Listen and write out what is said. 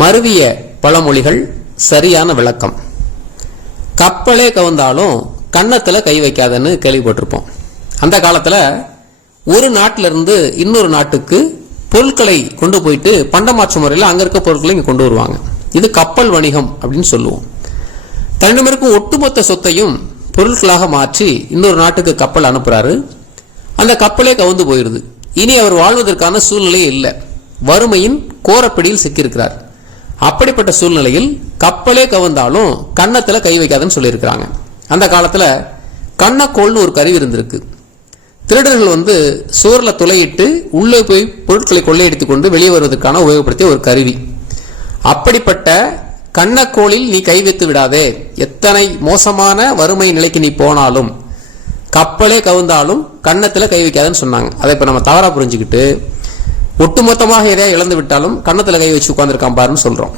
மருவிய பழமொழிகள் சரியான விளக்கம். கப்பலே கவுந்தாலும் கன்னத்தில் கை வைக்காதன்னு கேள்விப்பட்டிருப்போம். அந்த காலத்தில் ஒரு நாட்டிலிருந்து இன்னொரு நாட்டுக்கு பொருட்களை கொண்டு போயிட்டு பண்டமாற்று முறையில் அங்கே இருக்க பொருட்களை இங்கே கொண்டு வருவாங்க. இது கப்பல் வணிகம் அப்படின்னு சொல்லுவோம். தன்னிடம் இருக்கும் ஒட்டுமொத்த சொத்தையும் பொருட்களாக மாற்றி இன்னொரு நாட்டுக்கு கப்பல் அனுப்புகிறாரு அந்த கப்பலே கவுந்து போயிடுது இனி அவர் வாழ்வதற்கான சூழ்நிலையே இல்லை. வறுமையின் கோரப்பிடியில் சிக்கியிருக்கிறார். அப்படிப்பட்ட சூழ்நிலையில் கப்பலே கவர்ந்தாலும் கன்னத்தில் கை வைக்காதுன்னு சொல்லியிருக்கிறாங்க. அந்த காலத்தில் கண்ணக்கோள்னு ஒரு கருவி இருந்திருக்கு. திருடர்கள் வந்து சுவரில் துளையிட்டு உள்ளே போய் பொருட்களை கொள்ளையடித்து கொண்டு வெளியே வருவதற்கான உபயோகப்படுத்திய ஒரு கருவி. அப்படிப்பட்ட கண்ணக்கோளில் நீ கை வைத்து விடாதே. எத்தனை மோசமான வறுமை நிலைக்கு நீ போனாலும் கப்பலே கவுந்தாலும் கன்னத்தில் கை வைக்காதுன்னு சொன்னாங்க. அதை இப்போ நம்ம தவறாக புரிஞ்சுக்கிட்டு ஒட்டுமொத்தமாக எதையா இழந்து விட்டாலும் கன்னத்துல கை வச்சு உட்காந்துருக்கான் பாருன்னு சொல்றோம்.